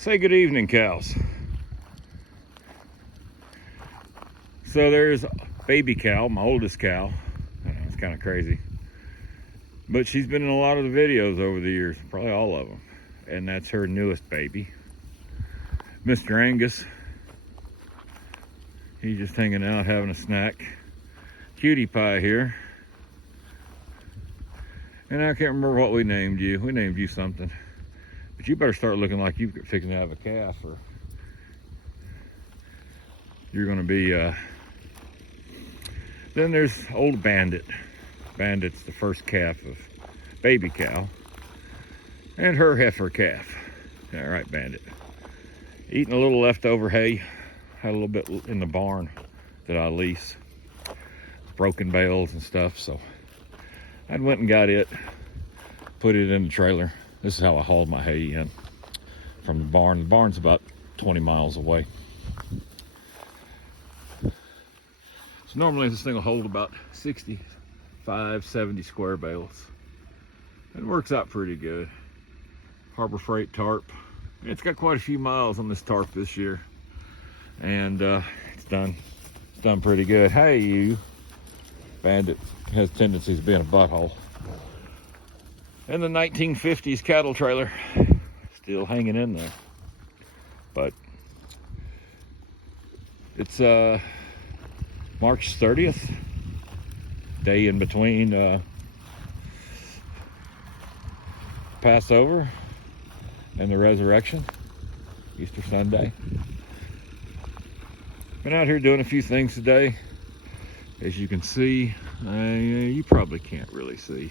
Say good evening, cows. So there's baby cow, my oldest cow. I know, it's kind of crazy. But she's been in a lot of the videos over the years, probably all of them. And that's her newest baby, Mr. Angus. He's just hanging out, having a snack. Cutie Pie here. And I can't remember what we named you. We named you something. But you better start looking like you're fixing to have a calf, or you're gonna be, Then there's old Bandit. Bandit's the first calf of baby cow. And her heifer calf. All right, Bandit. Eating a little leftover hay. Had a little bit in the barn that I lease. Broken bales and stuff, so I went and got it, put it in the trailer. This is how I hauled my hay in from the barn. The barn's about 20 miles away. So normally this thing will hold about 65, 70 square bales. It works out pretty good. Harbor Freight tarp. It's got quite a few miles on this tarp this year. And it's done pretty good. Hey, you. Bandit has tendencies of being a butthole. And the 1950s cattle trailer, still hanging in there. But it's March 30th, day in between Passover and the resurrection, Easter Sunday. Been out here doing a few things today. As you can see, you probably can't really see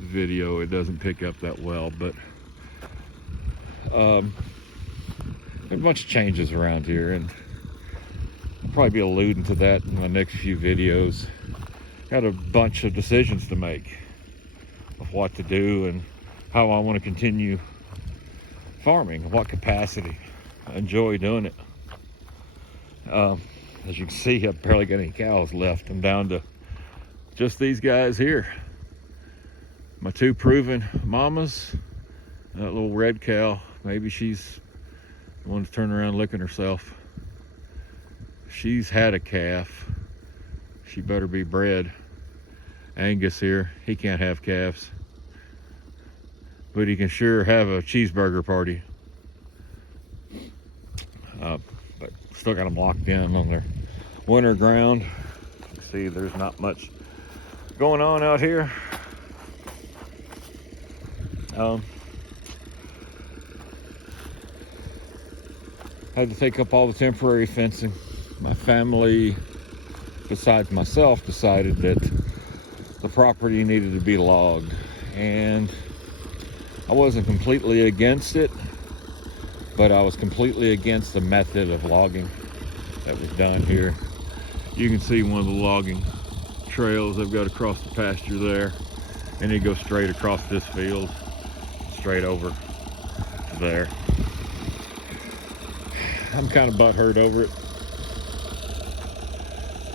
the video. It doesn't pick up that well, but there's a bunch of changes around here, and I'll probably be alluding to that in the next few videos. Got a bunch of decisions to make of what to do and how I want to continue farming, what capacity. I enjoy doing it. As you can see, I've barely got any cows left. I'm down to just these guys here. My two proven mamas. That little red cow, maybe she's the one to turn around licking herself. She's had a calf. She better be bred. Angus here, he can't have calves. But he can sure have a cheeseburger party. But still got them locked in on their winter ground. You can see there's not much going on out here. Had to take up all the temporary fencing. My family, besides myself, decided that the property needed to be logged, and I wasn't completely against it, but I was completely against the method of logging that was done here. You can see one of the logging trails they've got across the pasture there, and it goes straight across this field, straight over to there. I'm kind of butthurt over it.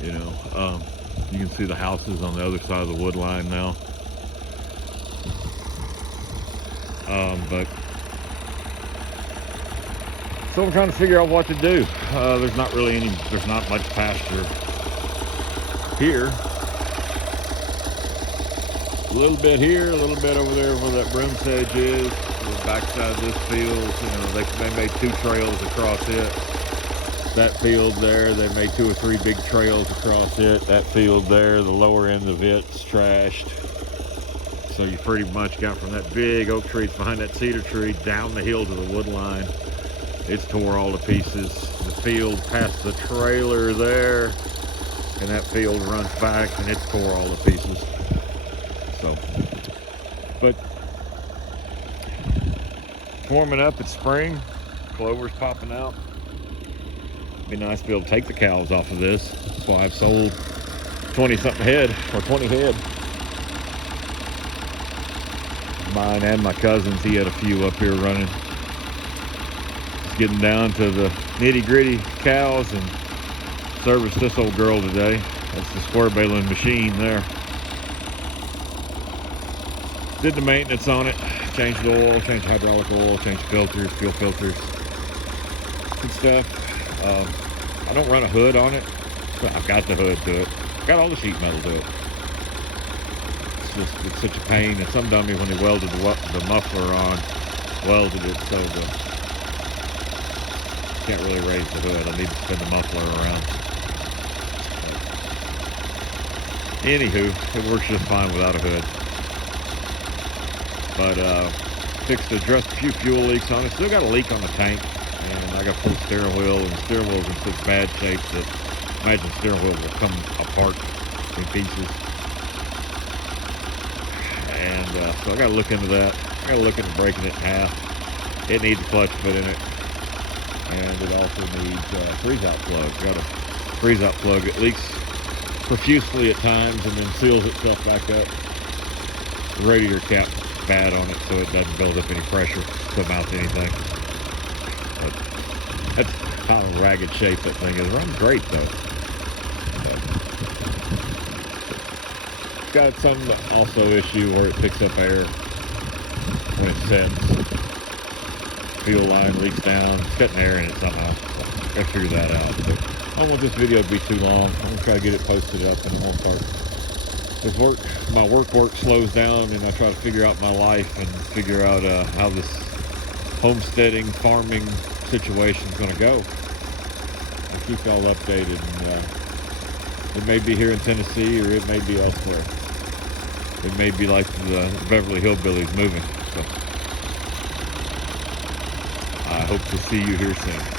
You know, you can see the houses on the other side of the wood line now. But so I'm trying to figure out what to do. There's not much pasture here. A little bit here, a little bit over there where that broom sedge is. The backside of this field, you know, they made two trails across it. That field there, they made 2 or 3 big trails across it. That field there, the lower end of it's trashed. So you pretty much got from that big oak tree behind that cedar tree down the hill to the wood line. It's tore all to pieces. The field past the trailer there, and that field runs back, and it's tore all to pieces. So, but warming up, it's spring. Clover's popping out. Be nice to be able to take the cows off of this. That's why I've sold 20-something head, or 20 head. Mine and my cousin's, he had a few up here running. Just getting down to the nitty-gritty cows and service this old girl today. That's the square baling machine there. Did the maintenance on it. Changed the oil, changed the hydraulic oil, changed filters, fuel filters, and stuff. I don't run a hood on it. But I've got the hood to it. Got all the sheet metal to it. It's such a pain. And some dummy, when he welded the muffler on, welded it so the can't really raise the hood. I need to spin the muffler around. Anywho, it works just fine without a hood. But addressed a few fuel leaks on it. Still got a leak on the tank, and I got full steering wheel, and the steering wheel's in such bad shape that I imagine the steering wheel will come apart in pieces. And so I got to look into that. I got to look into breaking it in half. It needs a clutch put in it, and it also needs a freeze-out plug. Got a freeze-out plug. It leaks profusely at times and then seals itself back up. The radiator cap pad on it so it doesn't build up any pressure to mount anything. But that's how ragged shape that thing is. It runs great though. It's got some also issue where it picks up air when it sets. Fuel line leaks down. It's getting air in it somehow. So I gotta figure that out. But I don't want this video to be too long. I'm gonna try to get it posted up, and I'm gonna start with my work slows down, and I try to figure out my life and figure out how this homesteading, farming situation is going to go. I'll keep y'all updated. And, it may be here in Tennessee, or it may be elsewhere. It may be like the Beverly Hillbillies moving. So I hope to see you here soon.